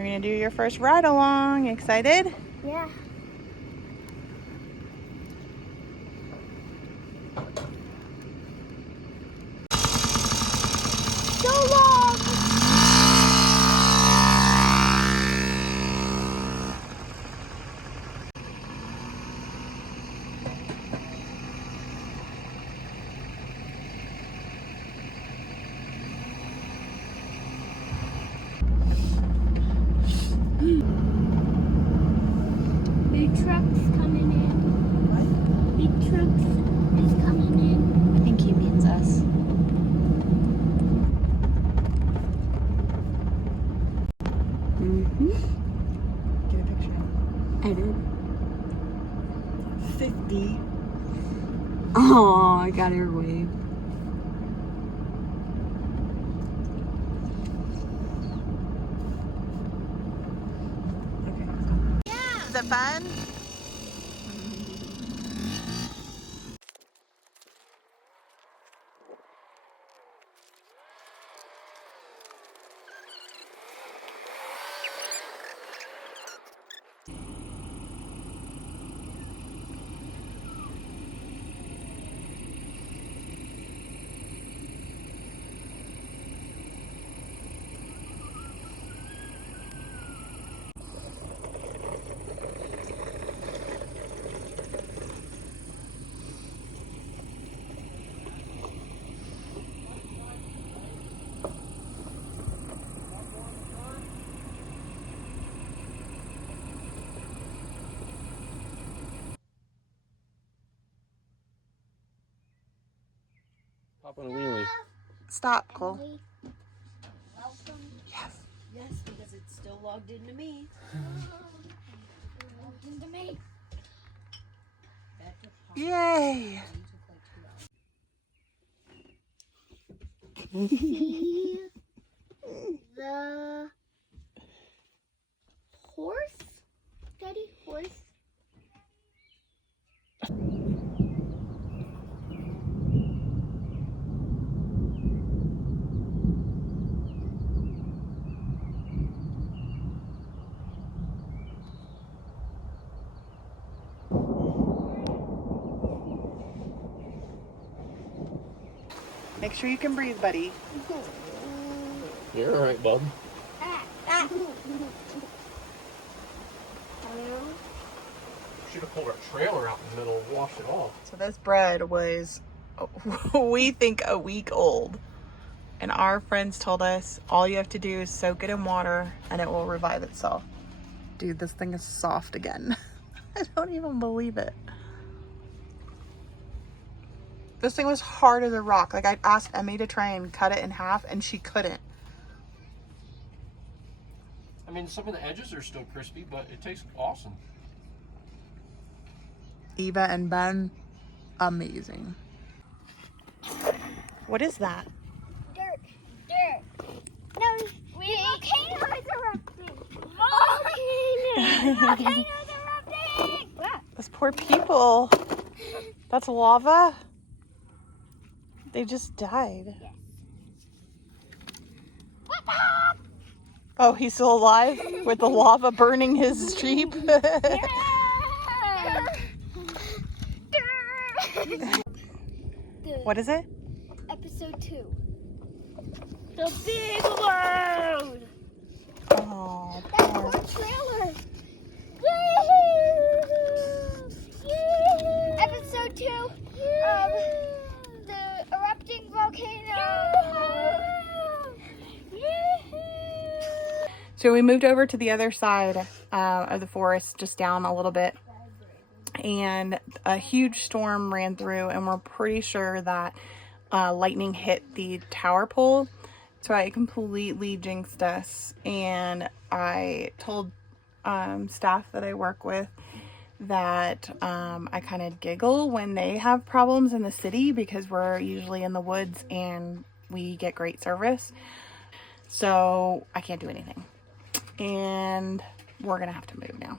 You're gonna do your first ride along. Excited? Yeah. So long! Big trucks coming in. What? Big trucks is coming in. I think he means us. Get a picture. I did. 50. Oh, I got her wave. Okay. Yeah. Is it fun? Hop on a wheelie. Stop, Cole. Welcome. Yes. Yes, because it's still logged into me. Logged into me. Yay! See the horse? Daddy, horse? Make sure you can breathe, buddy. You're alright, bub. Should have pulled our trailer out in the middle and washed it off. So this bread was, we think, a week old. And our friends told us all you have to do is soak it in water and it will revive itself. Dude, this thing is soft again. I don't even believe it. This thing was hard as a rock. Like, I asked Emmy to try and cut it in half and she couldn't. I mean, some of the edges are still crispy, but it tastes awesome. Eva and Ben, amazing. What is that? Dirt. No, volcano is erupting. Volcano is erupting. Those poor people. That's lava. They just died. Yes. Oh, he's still alive with the lava burning his sheep. What is it? Episode 2. The big world. Oh, That poor. poor trailer. Episode 2 of the erupting volcano. So we moved over to the other side of the forest, just down a little bit, and a huge storm ran through, and we're pretty sure that lightning hit the tower pole. So I completely jinxed us, and I told staff that I work with that I kind of giggle when they have problems in the city because we're usually in the woods and we get great service. So I can't do anything. And we're gonna have to move now.